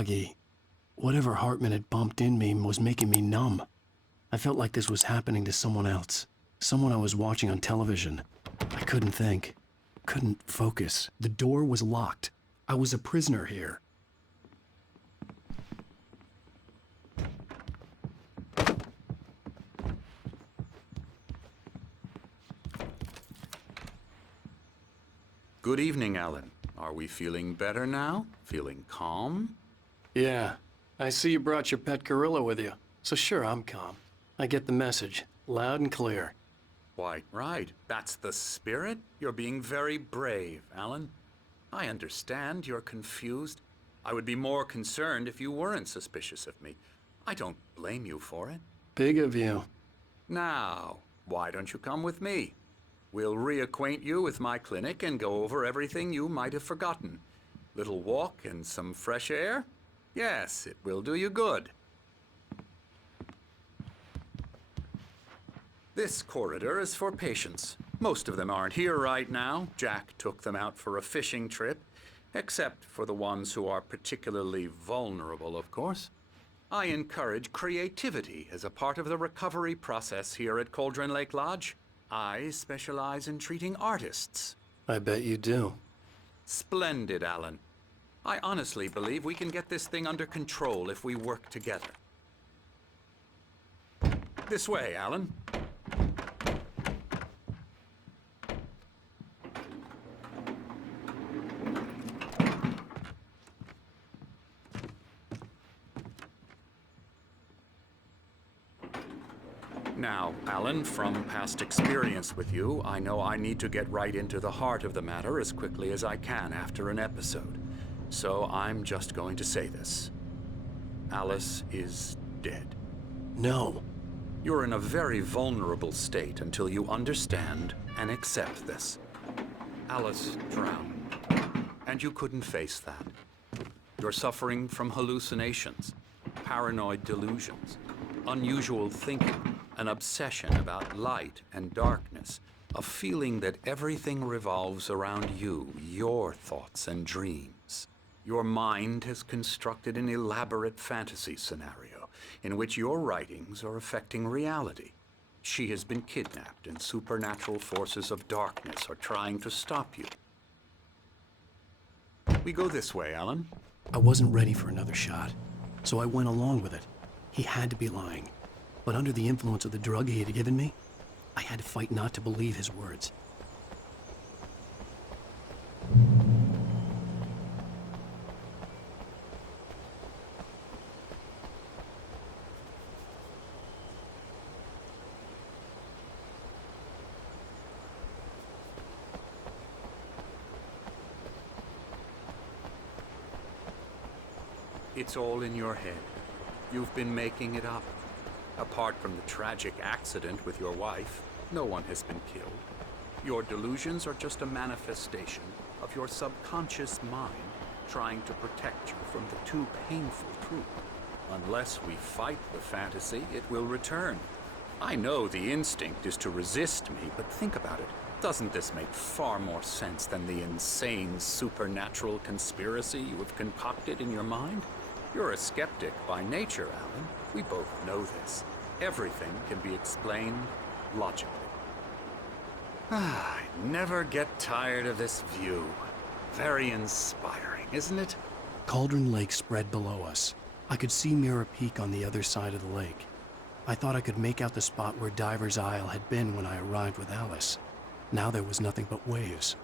groggy. Whatever Hartman had bumped in me was making me numb. I felt like this was happening to someone else. Someone I was watching on television. I couldn't think. Couldn't focus. The door was locked. I was a prisoner here. Good evening, Alan. Are we feeling better now? Feeling calm? Yeah. I see you brought your pet gorilla with you. So sure, I'm calm. I get the message. Loud and clear. Quite right. That's the spirit. You're being very brave, Alan. I understand you're confused. I would be more concerned if you weren't suspicious of me. I don't blame you for it. Big of you. Now, why don't you come with me? We'll reacquaint you with my clinic and go over everything you might have forgotten. Little walk and some fresh air? Yes, it will do you good. This corridor is for patients. Most of them aren't here right now. Jack took them out for a fishing trip, except for the ones who are particularly vulnerable, of course. I encourage creativity as a part of the recovery process here at Cauldron Lake Lodge. I specialize in treating artists. I bet you do. Splendid, Alan. I honestly believe we can get this thing under control if we work together. This way, Alan. Now, Alan, from past experience with you, I know I need to get right into the heart of the matter as quickly as I can after an episode. So I'm just going to say this. Alice is dead. No. You're in a very vulnerable state until you understand and accept this. Alice drowned, and you couldn't face that. You're suffering from hallucinations, paranoid delusions, unusual thinking, an obsession about light and darkness, a feeling that everything revolves around you, your thoughts and dreams. Your mind has constructed an elaborate fantasy scenario in which your writings are affecting reality. She has been kidnapped and supernatural forces of darkness are trying to stop you. We go this way, Alan. I wasn't ready for another shot, so I went along with it. He had to be lying. But under the influence of the drug he had given me, I had to fight not to believe his words. It's all in your head. You've been making it up. Apart from the tragic accident with your wife, no one has been killed. Your delusions are just a manifestation of your subconscious mind trying to protect you from the too painful truth. Unless we fight the fantasy, it will return. I know the instinct is to resist me, but think about it. Doesn't this make far more sense than the insane supernatural conspiracy you have concocted in your mind? You're a skeptic by nature, Alan. We both know this. Everything can be explained logically. I never get tired of this view. Very inspiring, isn't it? Cauldron Lake spread below us. I could see Mirror Peak on the other side of the lake. I thought I could make out the spot where Diver's Isle had been when I arrived with Alice. Now there was nothing but waves.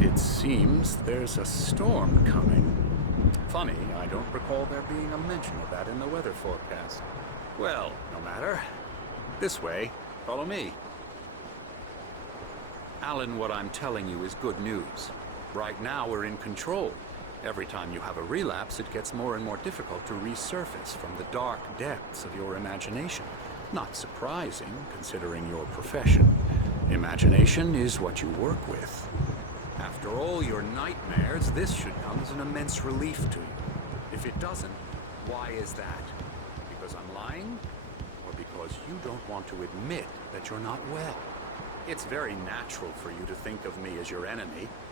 It seems there's a storm coming. Funny, I don't recall there being a mention of that in the weather forecast. Well, no matter. This way. Follow me. Alan, what I'm telling you is good news. Right now, we're in control. Every time you have a relapse, it gets more and more difficult to resurface from the dark depths of your imagination. Not surprising, considering your profession. Imagination is what you work with. After all your nightmares, this should come as an immense relief to you. If it doesn't, why is that? Because I'm lying? Or because you don't want to admit that you're not well? It's very natural for you to think of me as your enemy.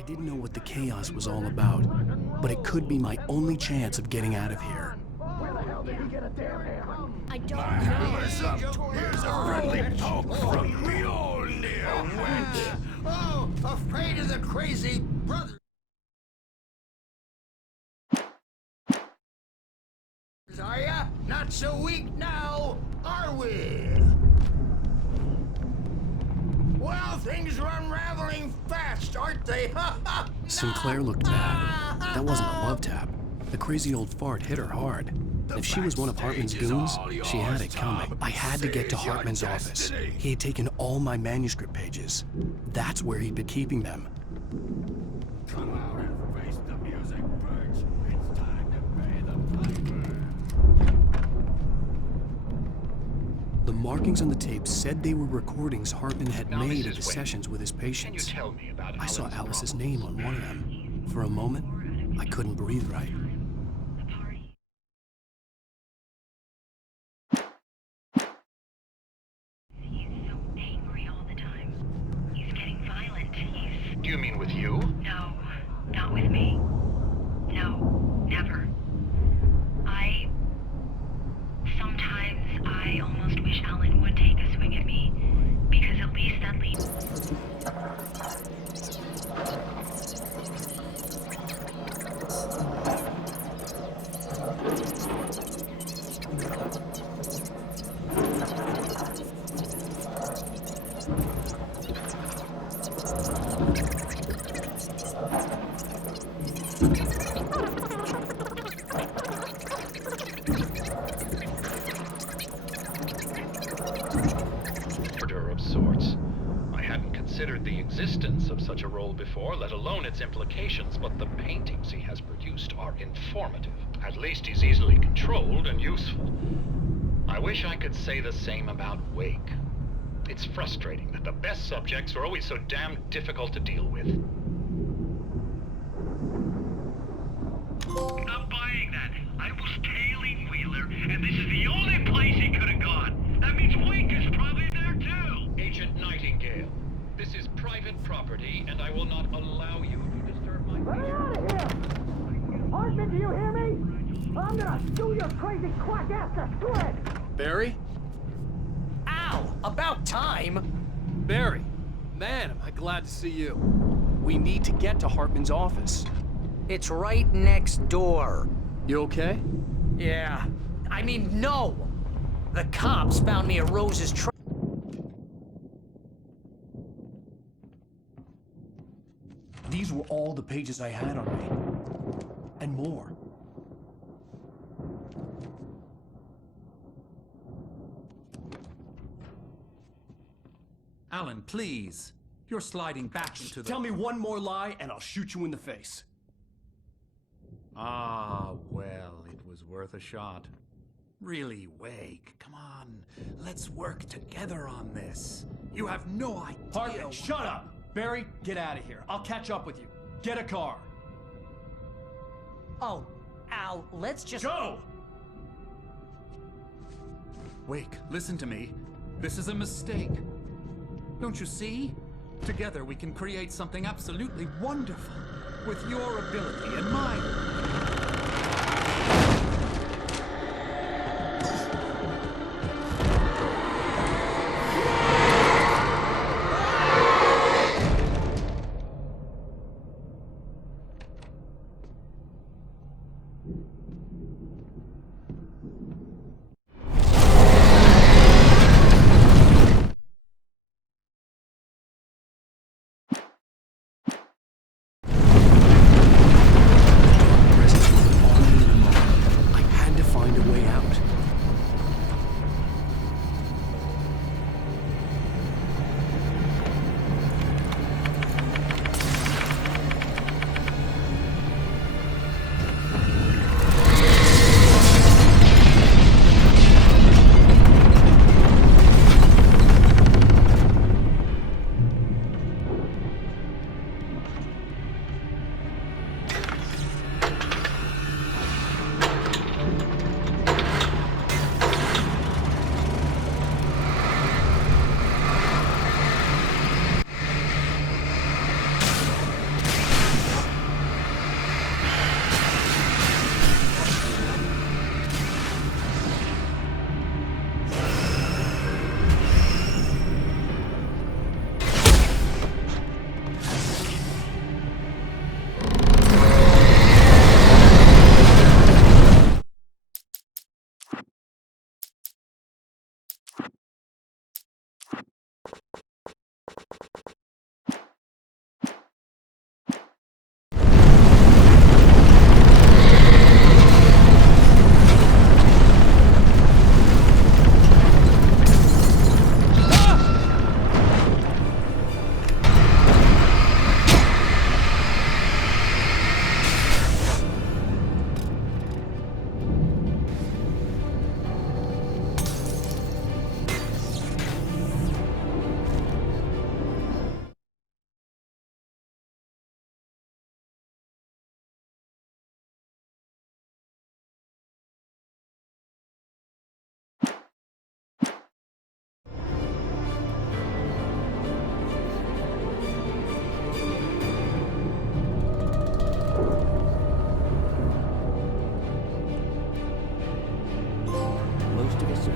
I didn't know what the chaos was all about, but it could be my only chance of getting out of here. Where the hell did he get a damn hammer? I don't know. Here's a friendly poke from Mjolnir, wench. Oh, afraid of the crazy brother. Are ya? Not so weak now, are we? Well, things are unraveling fast, aren't they? Sinclair looked bad. That wasn't a love tap. The crazy old fart hit her hard. If she was one of Hartman's goons, she had it coming. I had to get to Hartman's office. He had taken all my manuscript pages. That's where he'd been keeping them. Come out and face the music, Birch. It's time to pay the piper. The markings on the tape said they were recordings Hartman had made of the sessions with his patients. Can you tell me about I saw Alan's Alice's problems? name on one of them. For a moment, I couldn't breathe right. Do you mean with you? No, not with me. No, never. Sometimes I almost wish Alan would take a swing at me, because at least that leads... Of sorts. I hadn't considered the existence of such a role before, let alone its implications, but the paintings he has produced are informative. At least he's easily controlled and useful. I wish I could say the same about Wake. It's frustrating that the best subjects are always so damn difficult to deal with. Not buying that. I was tailing Wheeler, and this is the only place he could have gone. That means Wake is probably there too. Agent Nightingale, this is private property, and I will not allow you to disturb my... Get out of here! Hartman, do you hear me? I'm gonna chew your crazy quack ass to shreds! Barry? Ow! About time! Barry! Man, am I glad to see you. We need to get to Hartman's office. It's right next door. You okay? Yeah. I mean, no! The cops found me at Rose's truck. These were all the pages I had on me. And more. Alan, please. You're sliding back into the... Tell me one more lie and I'll shoot you in the face. Ah, well, it was worth a shot. Really, Wake, come on. Let's work together on this. You have no idea... Hartman, shut up! Barry, get out of here. I'll catch up with you. Get a car. Oh, Al, let's just... Go! Wake, listen to me. This is a mistake. Don't you see? Together we can create something absolutely wonderful. With your ability and mine.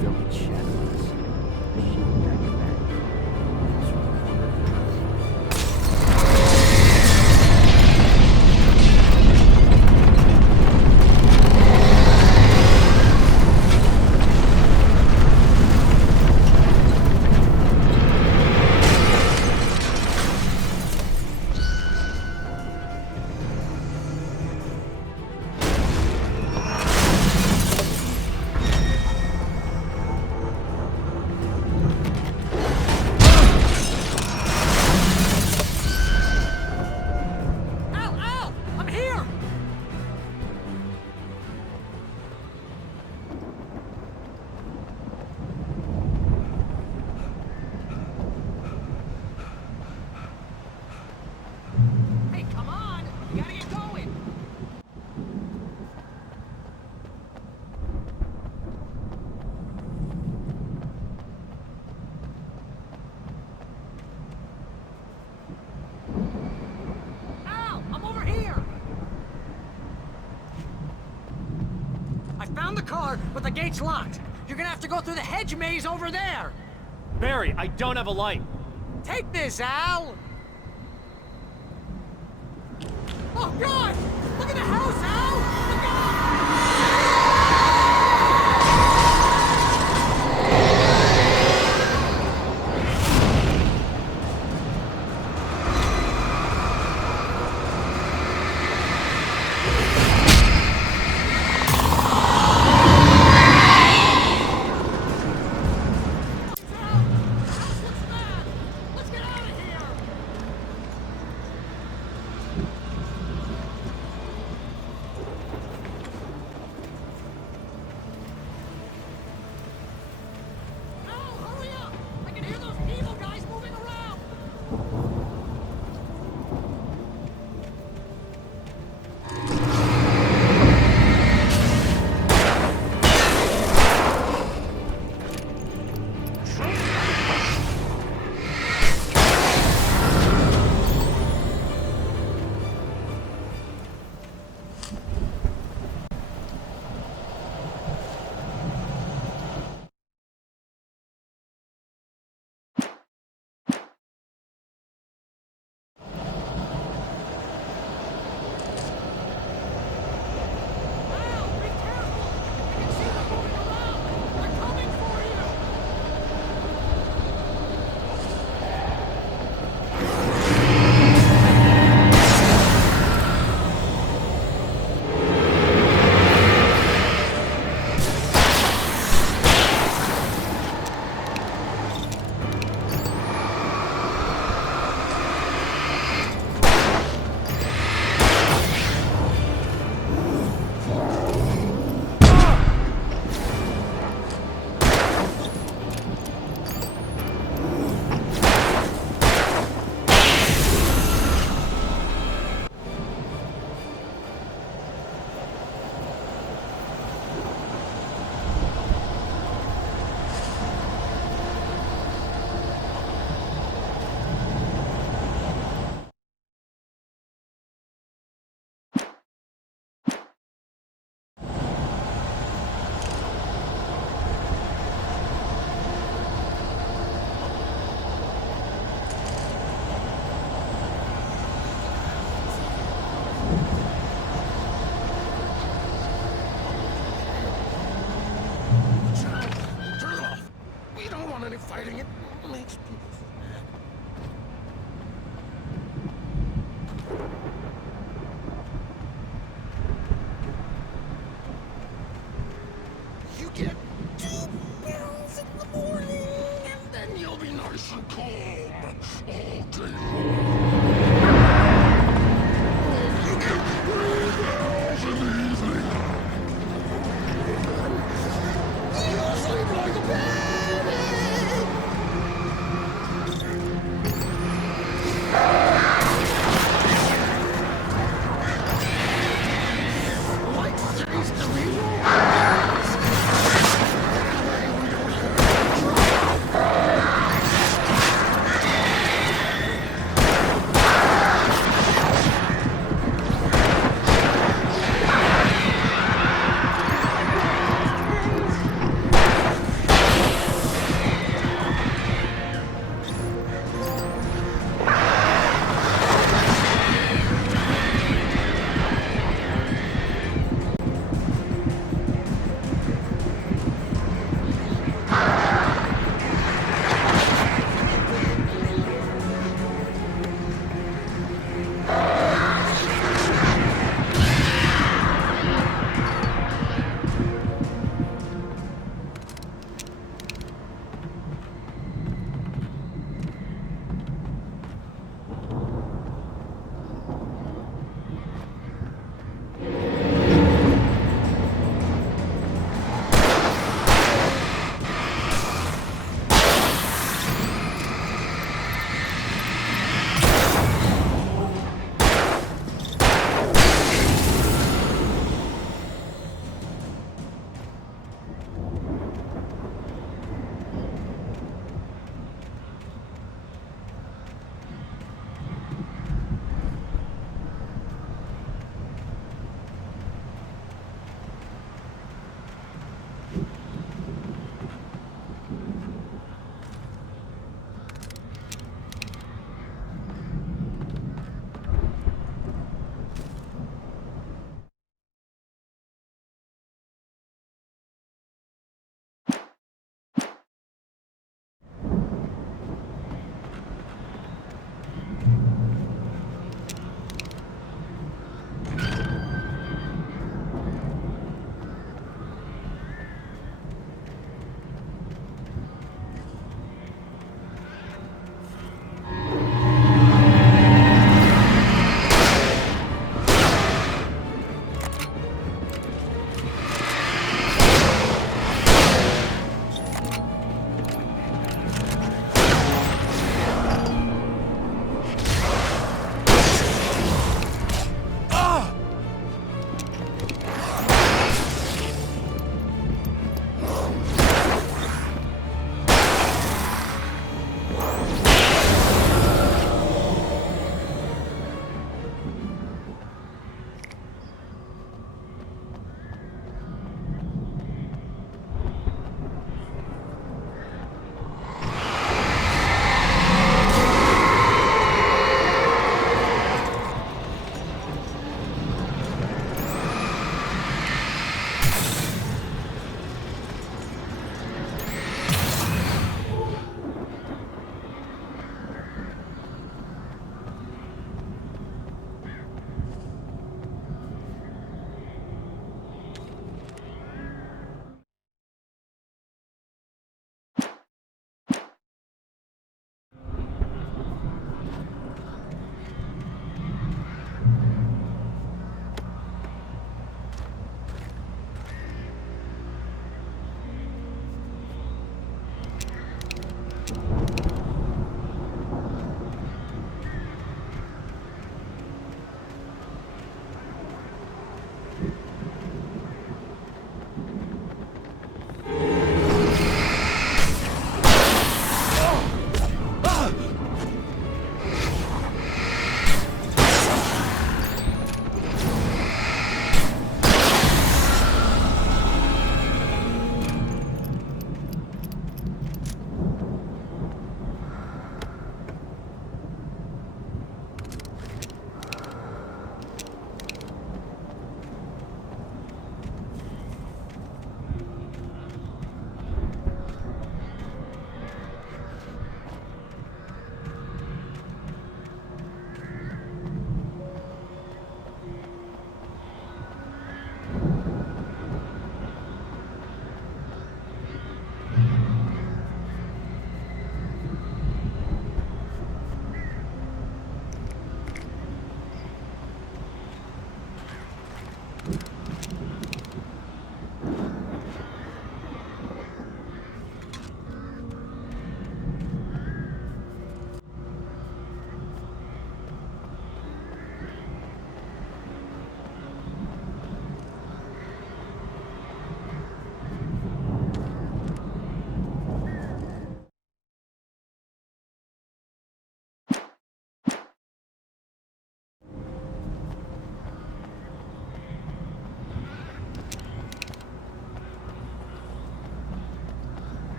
village shadows. Sheep back in that. Found the car, but the gate's locked. You're gonna have to go through the hedge maze over there. Barry, I don't have a light. Take this, Al! Oh, God! Look at the house, Al! Look out! fighting it makes people mad. You get 2 pills in the morning, and then you'll be nice and calm all day long. You get 3 pills in the evening. You sleep like a baby. Like things to be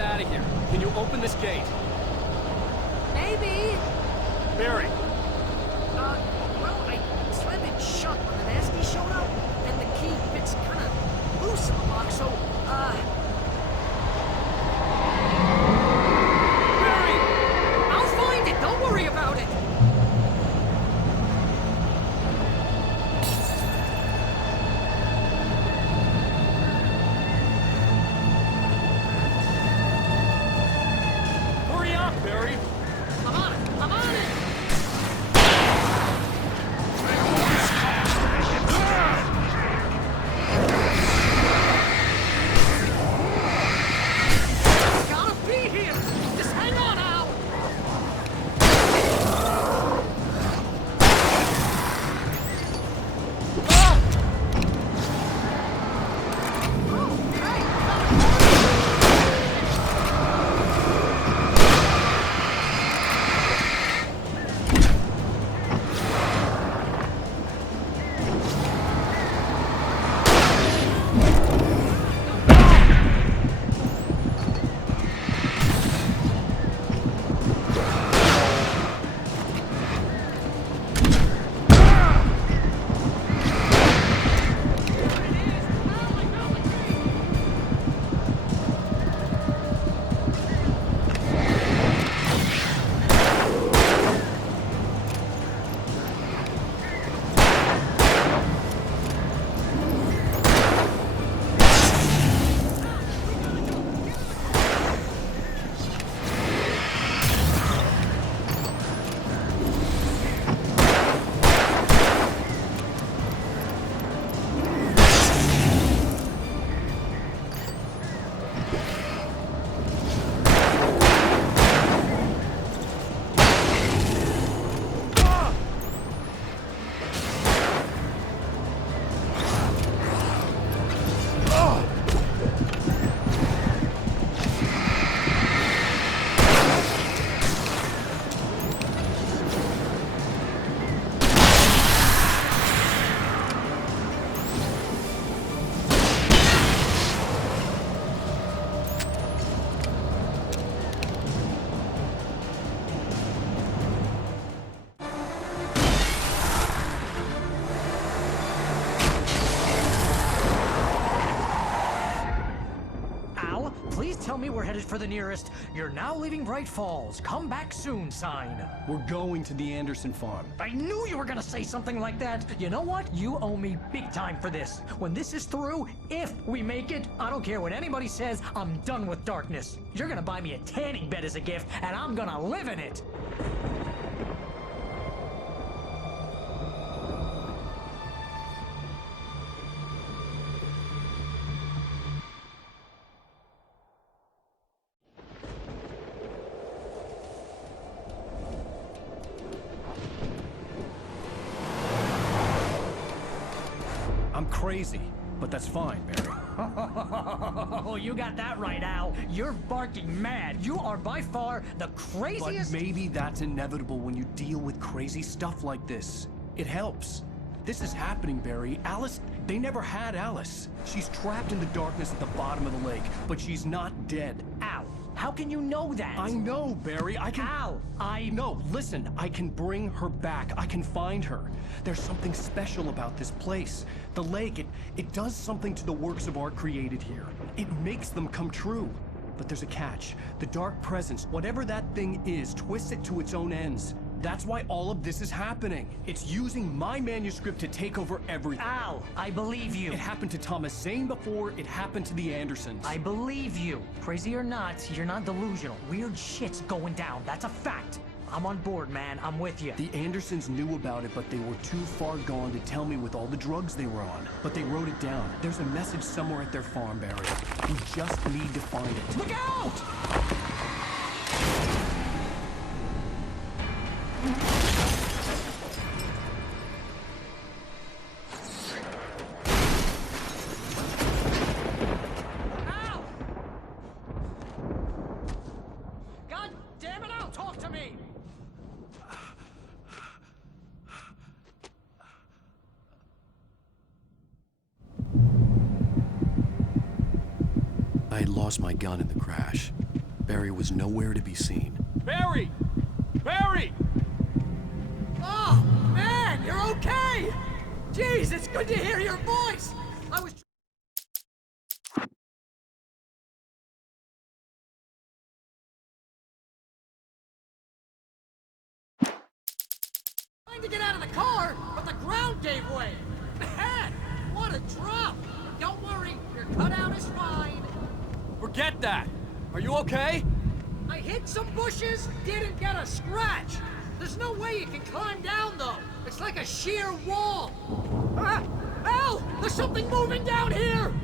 get out of here. Can you open this gate? Maybe. Barry! Well, I slammed it shut when the nasty showed up, and the key fits kind of loose in the lock, so, Barry! I'll find it, don't worry about it! Hurry up, Barry! I'm on it! I'm on it! Gotta be here! Just hang on, Al! Al, please tell me we're headed for the nearest "You're now leaving Bright Falls. Come back soon" sign. We're going to the Anderson farm. I knew you were gonna say something like that. You know what? You owe me big time for this. When this is through, if we make it, I don't care what anybody says, I'm done with darkness. You're gonna buy me a tanning bed as a gift, and I'm gonna live in it. I'm crazy, but that's fine, Barry. Oh, you got that right, Al. You're barking mad. You are by far the craziest. But maybe that's inevitable when you deal with crazy stuff like this. It helps. This is happening, Barry. Alice, they never had Alice. She's trapped in the darkness at the bottom of the lake, but she's not dead. Al, how can you know that? I know, Barry. I can... Al, No, listen. I can bring her back. I can find her. There's something special about this place. The lake, it does something to the works of art created here. It makes them come true. But there's a catch. The dark presence, whatever that thing is, twists it to its own ends. That's why all of this is happening. It's using my manuscript to take over everything. Al, I believe you. It happened to Thomas Zane before, it happened to the Andersons. I believe you. Crazy or not, you're not delusional. Weird shit's going down. That's a fact. I'm on board, man. I'm with you. The Andersons knew about it, but they were too far gone to tell me with all the drugs they were on. But they wrote it down. There's a message somewhere at their farm, Barry. We just need to find it. Look out! Al! God damn it, Al, talk to me! I had lost my gun in the crash. Barry was nowhere to be seen. Barry! Barry! Oh, man, you're okay! Jeez, it's good to hear your voice! I was trying to get out of the car, but the ground gave way. Man, what a drop! Don't worry, your cutout is fine. Forget that! Are you okay? I hit some bushes, didn't get a scratch. There's no way you can climb down, though. It's like a sheer wall. Ah! Al! There's something moving down here!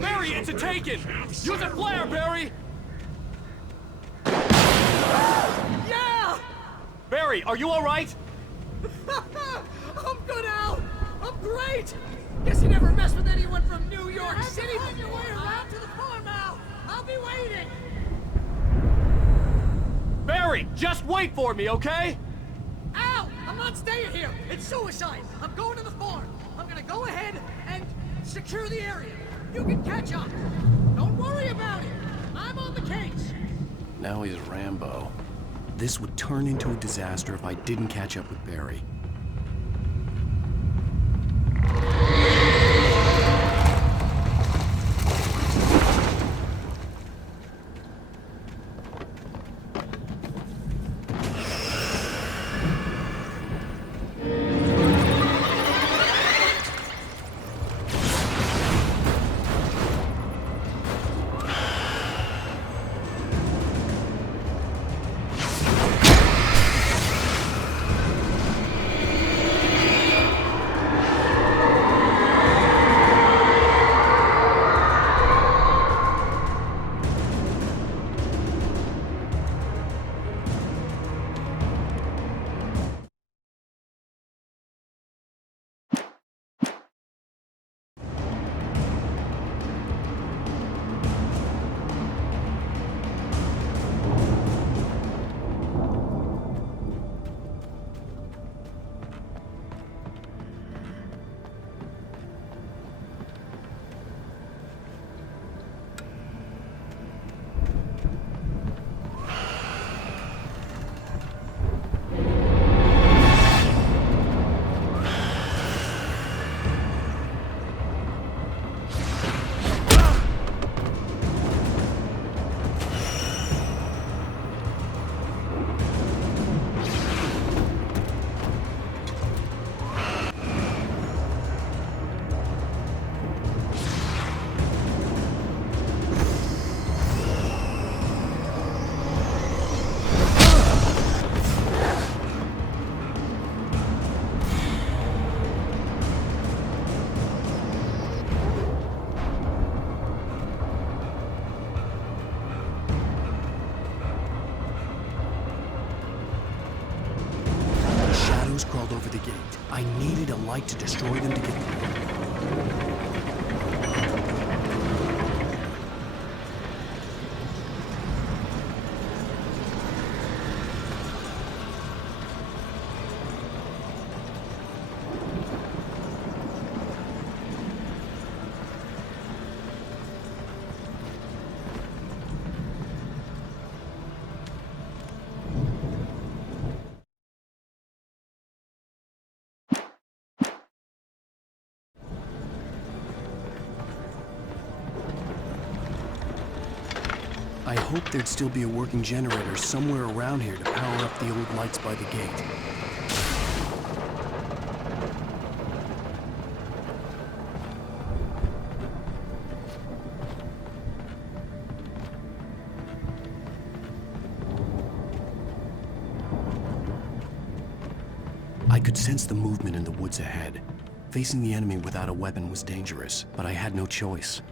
Barry, it's a taken! Use a flare, Barry! Yeah! Barry, are you alright? I'm good, Al! I'm great! Guess you never mess with anyone from New York City before. Your way around to the farm, Al! I'll be waiting! Barry, just wait for me, okay? Al! I'm not staying here! It's suicide! I'm going to the farm! I'm gonna go ahead and secure the area. You can catch up. Don't worry about it. I'm on the case. Now he's Rambo. This would turn into a disaster if I didn't catch up with Barry. Crawled over the gate. I needed a light to destroy them to get through. I hoped there'd still be a working generator somewhere around here to power up the old lights by the gate. I could sense the movement in the woods ahead. Facing the enemy without a weapon was dangerous, but I had no choice.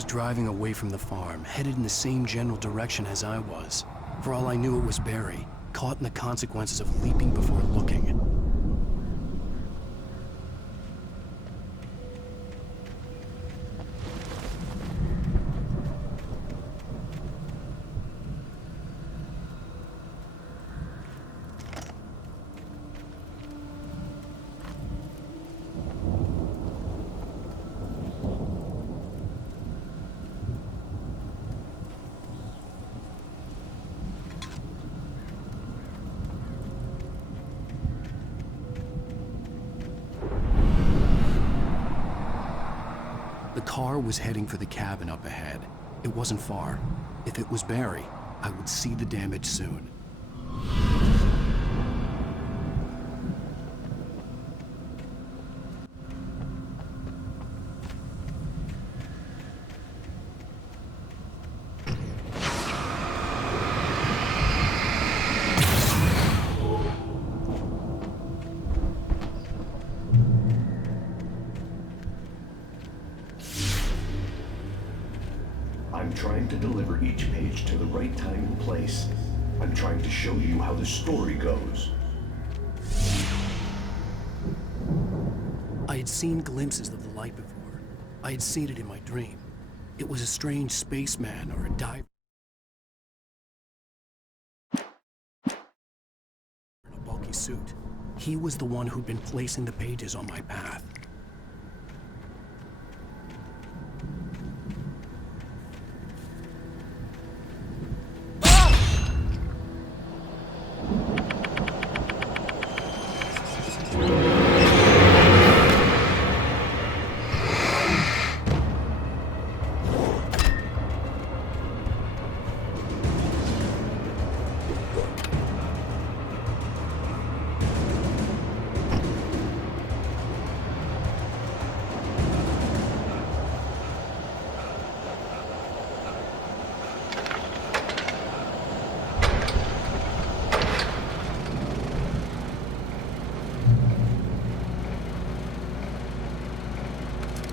was driving away from the farm, headed in the same general direction as I was. For all I knew, it was Barry, caught in the consequences of leaping before looking. The car was heading for the cabin up ahead. It wasn't far. If it was Barry, I would see the damage soon. I'm trying to deliver each page to the right time and place. I'm trying to show you how the story goes. I had seen glimpses of the light before. I had seen it in my dream. It was a strange spaceman or a diver in a bulky suit. He was the one who'd been placing the pages on my path.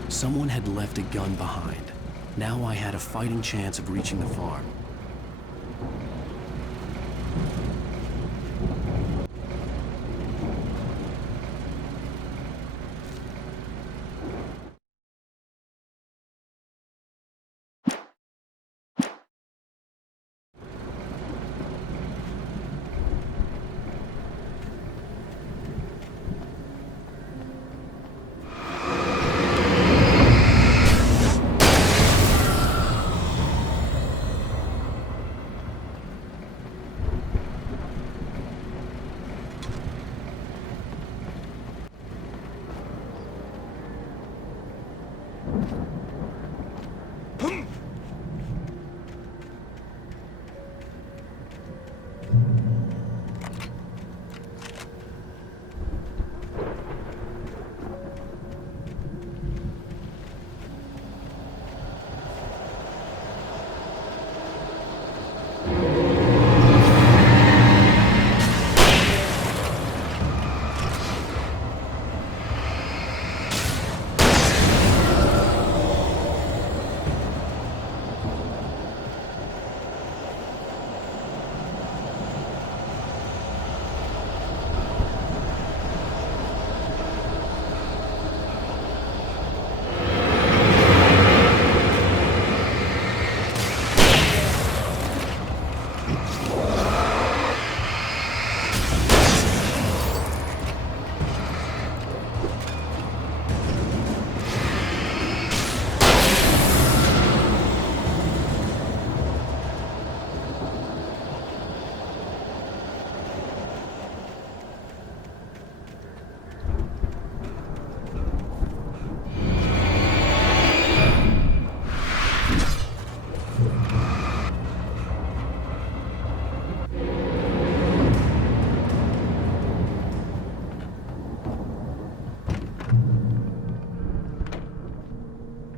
Someone had left a gun behind. Now I had a fighting chance of reaching the farm.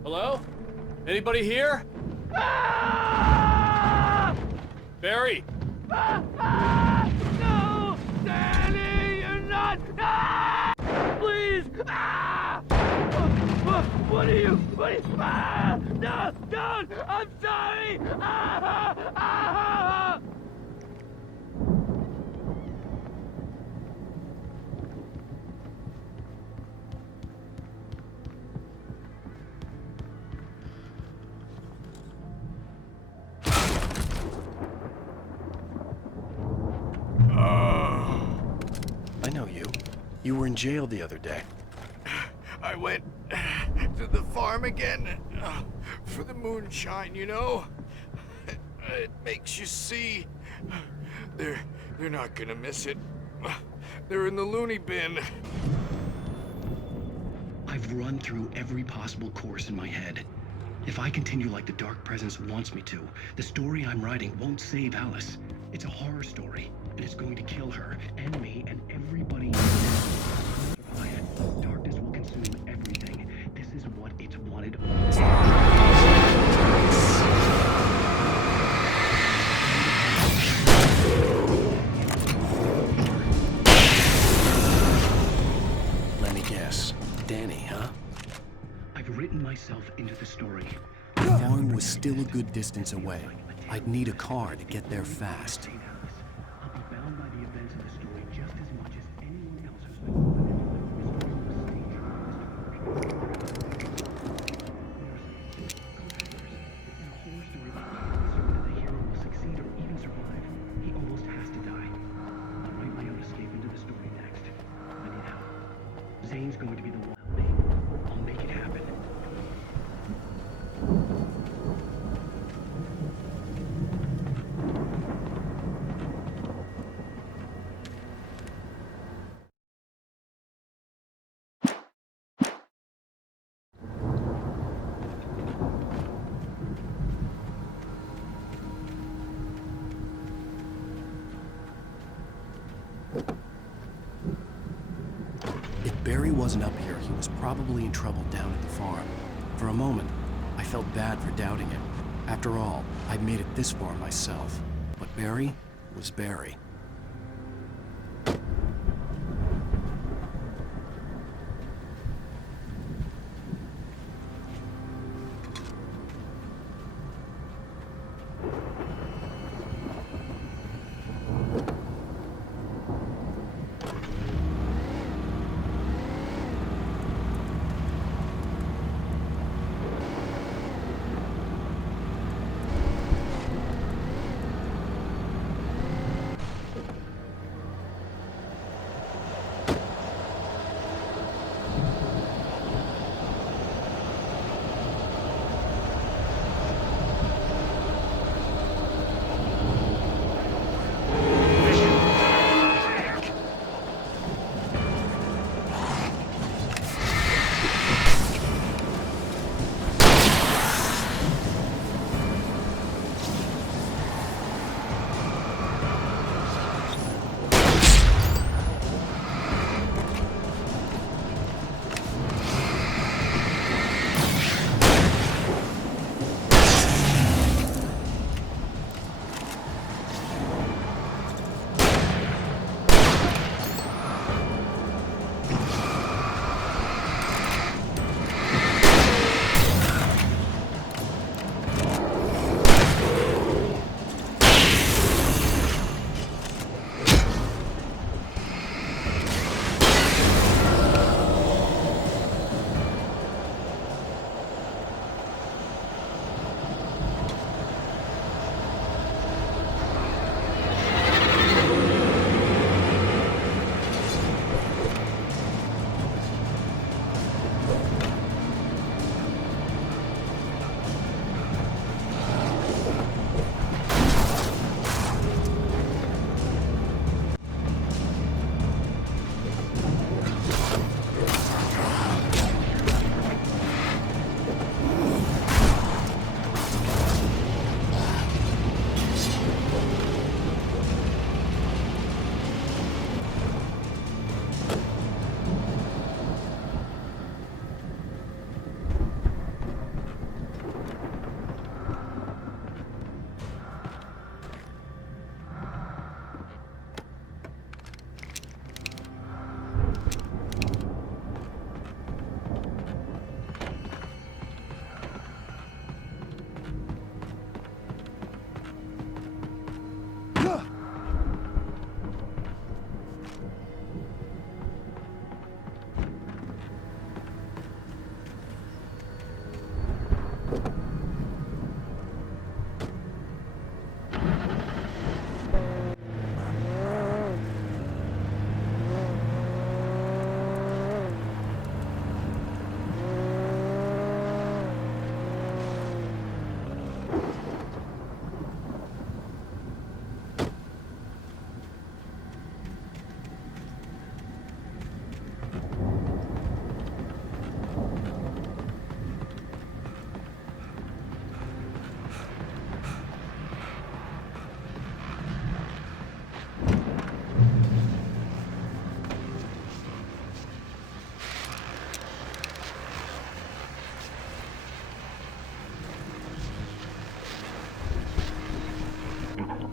Hello? Anybody here? Barry! No! Danny, you're not! Please! What are you? Ah! No! Don't! I'm sorry! Ah! Ah! I know you. You were in jail the other day. I went to the farm again for the moonshine, you know? It makes you see. They're not gonna miss it. They're in the loony bin. I've run through every possible course in my head. If I continue like the Dark Presence wants me to, the story I'm writing won't save Alice. It's a horror story, and it's going to kill her, and me, and everybody in this. Darkness will consume everything. This is what it's wanted all the time. Let me guess. Danny, huh? I've written myself into the story. The farm was still a good distance away. I'd need a car to get there fast. I'll be bound by the events of the story just as much as anyone else who's been Zane's going to be the one. I'll make it happen. If Barry wasn't up here, he was probably in trouble down at the farm. For a moment, I felt bad for doubting him. After all, I'd made it this far myself. But Barry was Barry.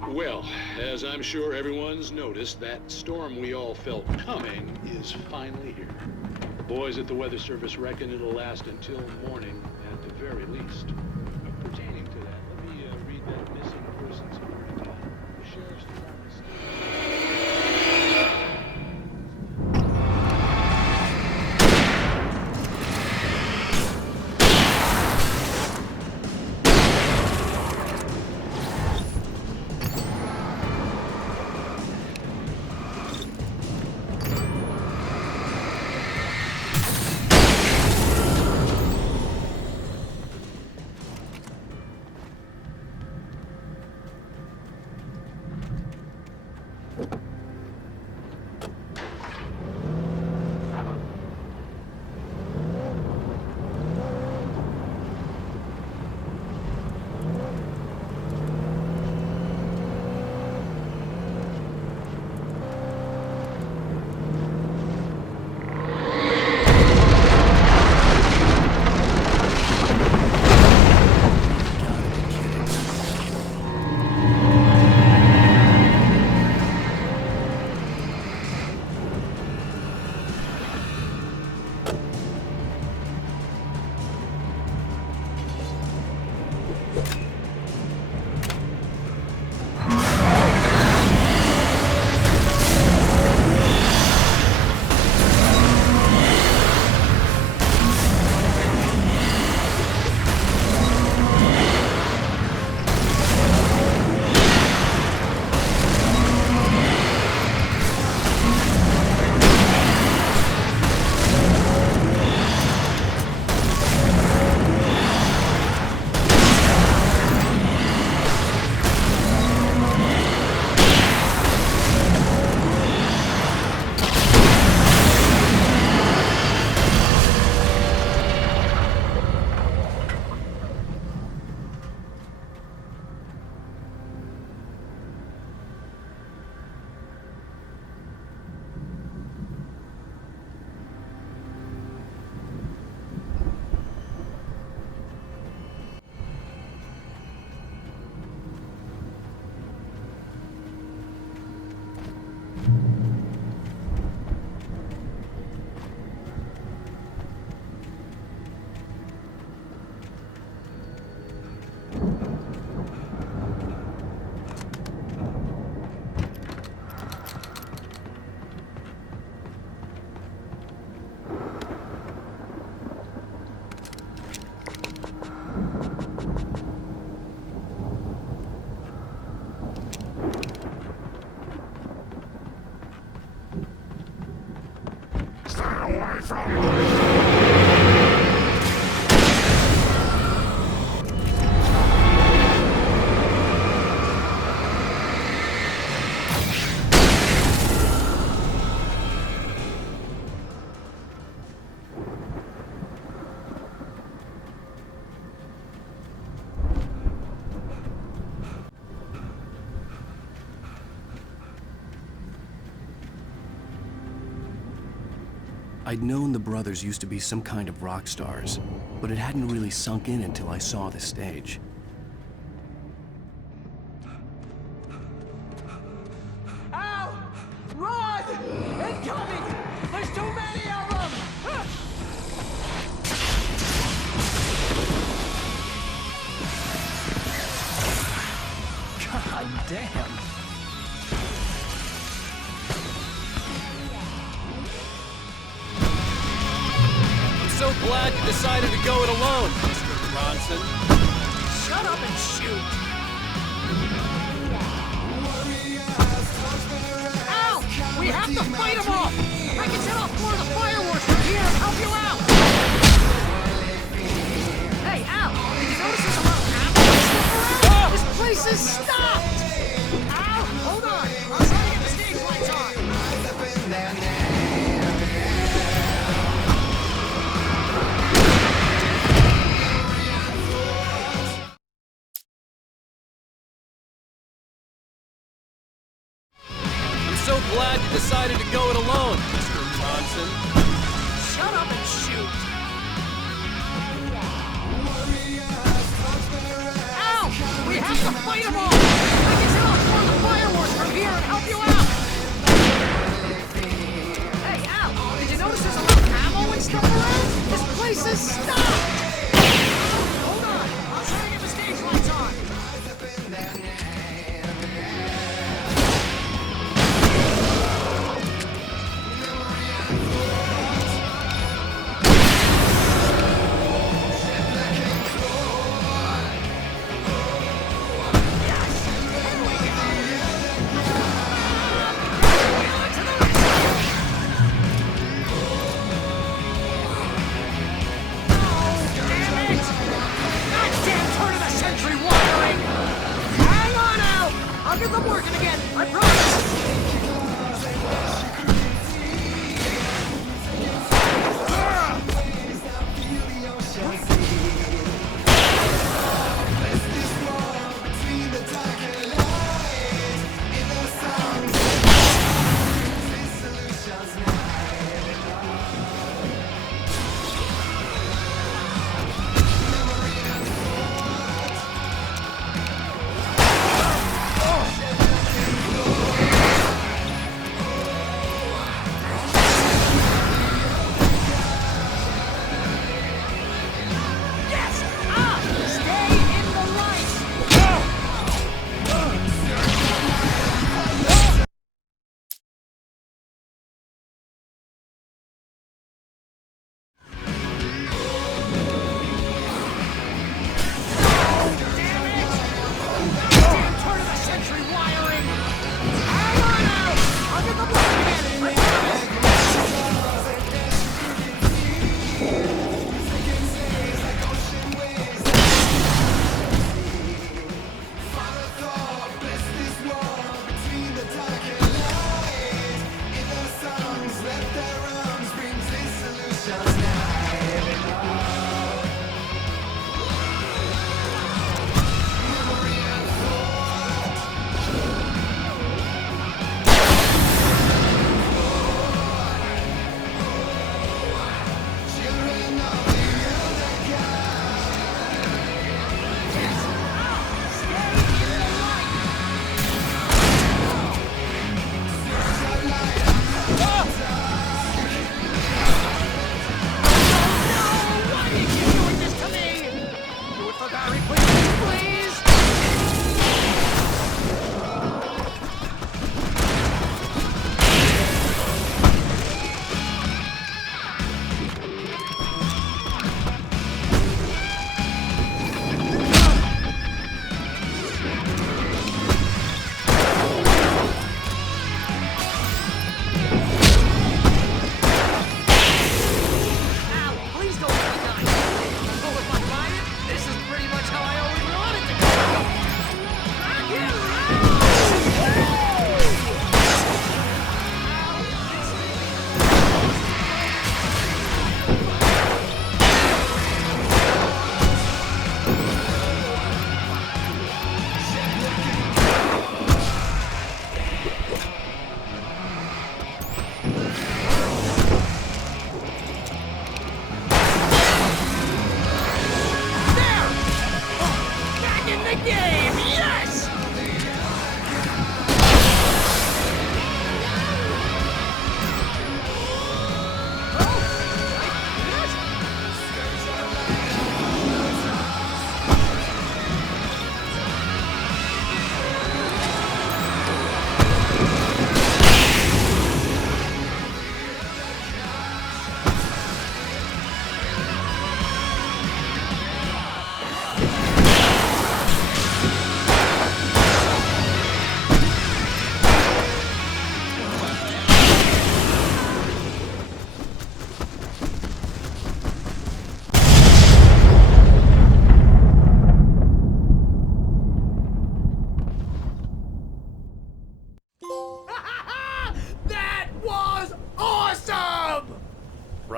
Well, as I'm sure everyone's noticed, that storm we all felt coming is finally here. The boys at the Weather Service reckon it'll last until morning at the very least. Pertaining to that, let me read that missing persons alert again. The Sheriff's Department I'd known the brothers used to be some kind of rock stars, but it hadn't really sunk in until I saw the stage. Ow! Run! Incoming! There's too many of them! God damn! So glad you decided to go it alone, Mr. Bronson. Shut up and shoot! Ow! We have to fight them off! I can set off more of the fireworks from here and help you out! Hey, Al! Did you notice there's a lot of apples around? This place is stopped! Al! Hold on! I'll try to get the stage lights on! So glad you decided to go it alone, Mr. Bronson. Shut up and shoot! Ow! We have to fight them all! I can set off more again, I promise!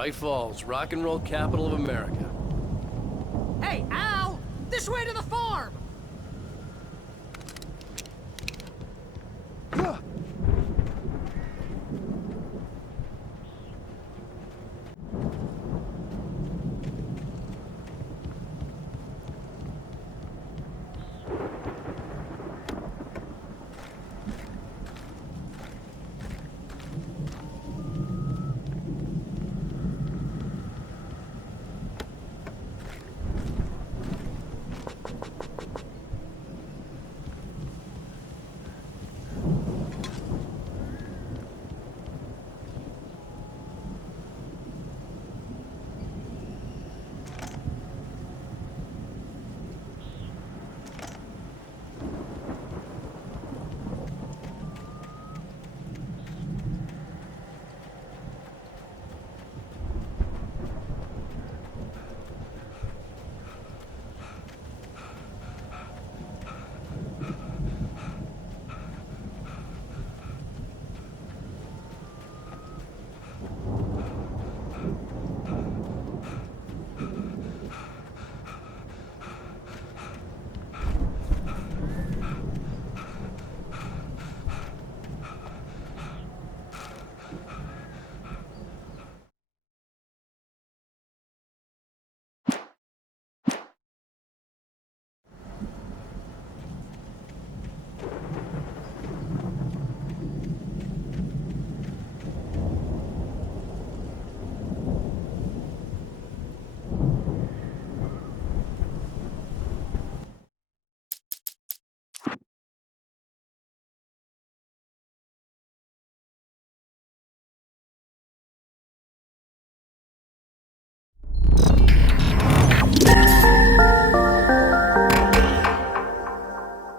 Bright Falls, rock and roll capital of America.